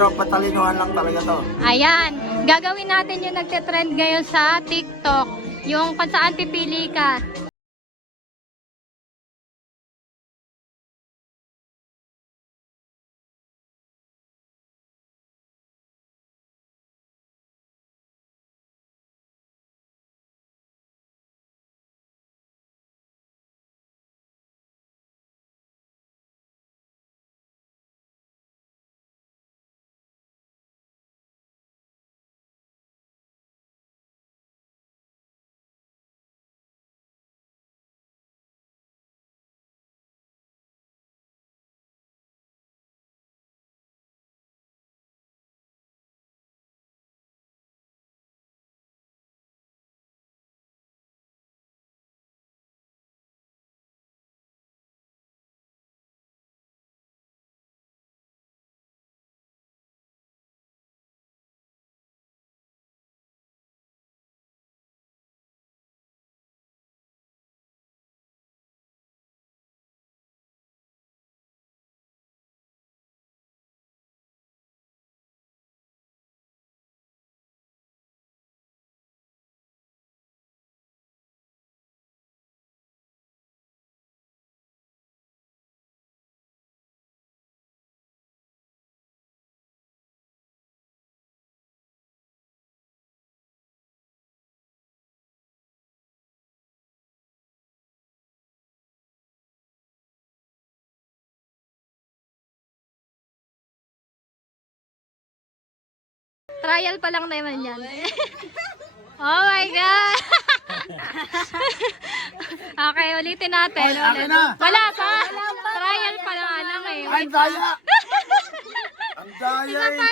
Pero patalinuhan lang talaga to. Ayan, gagawin natin yung nagte-trend ngayon sa TikTok. Yung kung saan pipili ka. Trial pa lang naman yan. Oh my God! Okay, ulitin natin. Ay, akin na. Wala pa. Trial pa lang eh. Ay, daya! Ang daya Isa pa.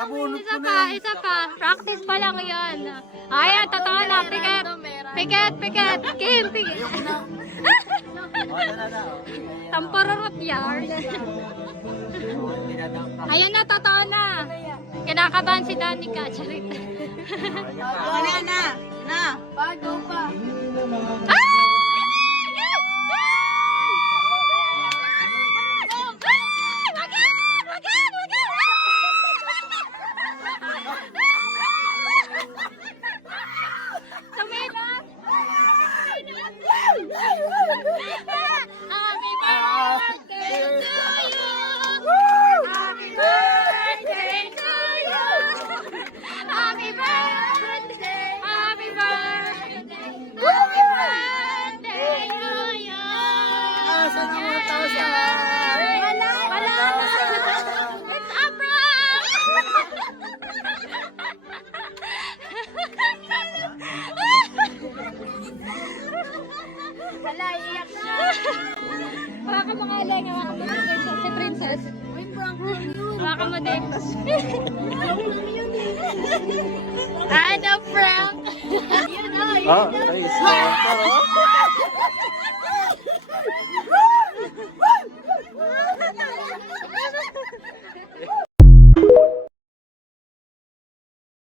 Nabunot ko Isa na yan. isa pa. Practice pa lang yan. Ayan, totoo na. Piket. Kim, piket. Tampororot yarn. Ayan na, totoo na. Kinakabahan si Danica. Charit. Na. Bago pa. Happy birthday to you. Happy birthday to you. Happy birthday. Happy birthday. Happy birthday to you. Asa na mga tausa? Wala na. It's a prank. Wala, iyak siya. Baka mga alay nga baka mo si Princess. Uy, prank lang yun. Baka mo din. Joke lang yun eh. Ano prank? Yun, Oh, nice.